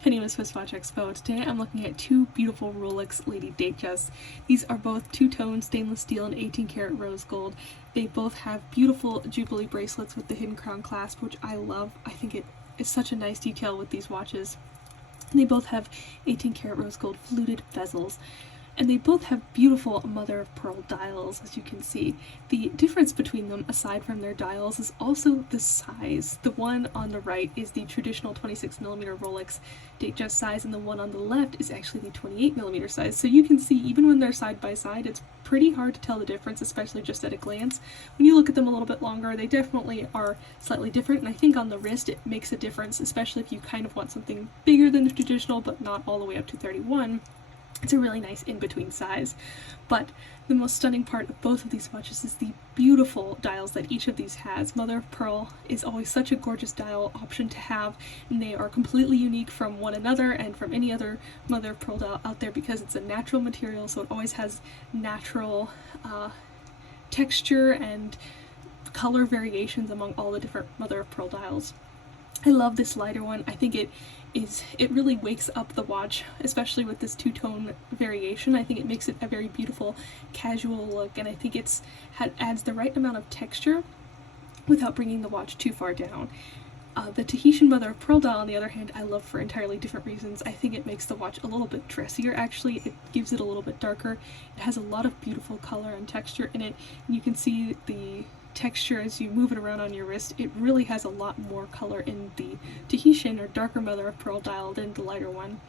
Penny with SwissWatchExpo. Today I'm looking at two beautiful Rolex Lady Datejusts. These are both two-tone stainless steel and 18 karat rose gold. They both have beautiful Jubilee bracelets with the hidden crown clasp, which I love. I think it is such a nice detail with these watches. And they both have 18 karat rose gold fluted bezels. And they both have beautiful mother of pearl dials, as you can see. The difference between them, aside from their dials, is also the size. The one on the right is the traditional 26mm Rolex Datejust size, and the one on the left is actually the 28mm size. So you can see, even when they're side by side, it's pretty hard to tell the difference, especially just at a glance. When you look at them a little bit longer, they definitely are slightly different, and I think on the wrist it makes a difference, especially if you kind of want something bigger than the traditional, but not all the way up to 31. It's a really nice in-between size. But the most stunning part of both of these watches is the beautiful dials that each of these has. Mother of pearl is always such a gorgeous dial option to have, and they are completely unique from one another and from any other mother of pearl dial out there because it's a natural material, so it always has natural texture and color variations among all the different mother of pearl dials. I love this lighter one. I think it really wakes up the watch, especially with this two-tone variation. I think it makes it a very beautiful casual look, and I think it adds the right amount of texture without bringing the watch too far down. The Tahitian mother of pearl dial, on the other hand, I love for entirely different reasons. I think it makes the watch a little bit dressier, actually. It gives it a little bit darker. It has a lot of beautiful color and texture in it, and you can see the texture as you move it around on your wrist. It really has a lot more color in the Tahitian or darker mother of pearl dial than the lighter one,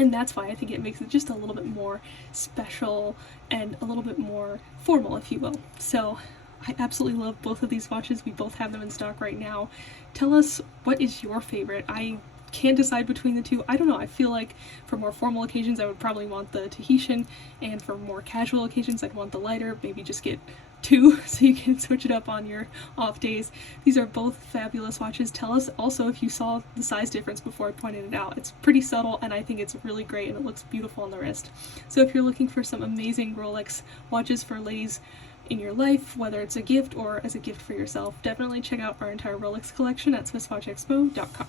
and that's why I think it makes it just a little bit more special and a little bit more formal, if you will. So I absolutely love both of these watches. We both have them in stock right now. Tell us, what is your favorite? I can't decide between the two. I don't know, I feel like for more formal occasions I would probably want the Tahitian, and for more casual occasions I'd want the lighter. Maybe just get two so you can switch it up on your off days. These are both fabulous watches. Tell us also if you saw the size difference before I pointed it out. It's pretty subtle, and I think it's really great, and it looks beautiful on the wrist. So if you're looking for some amazing Rolex watches for ladies in your life, whether it's a gift or as a gift for yourself, definitely check out our entire Rolex collection at SwissWatchExpo.com.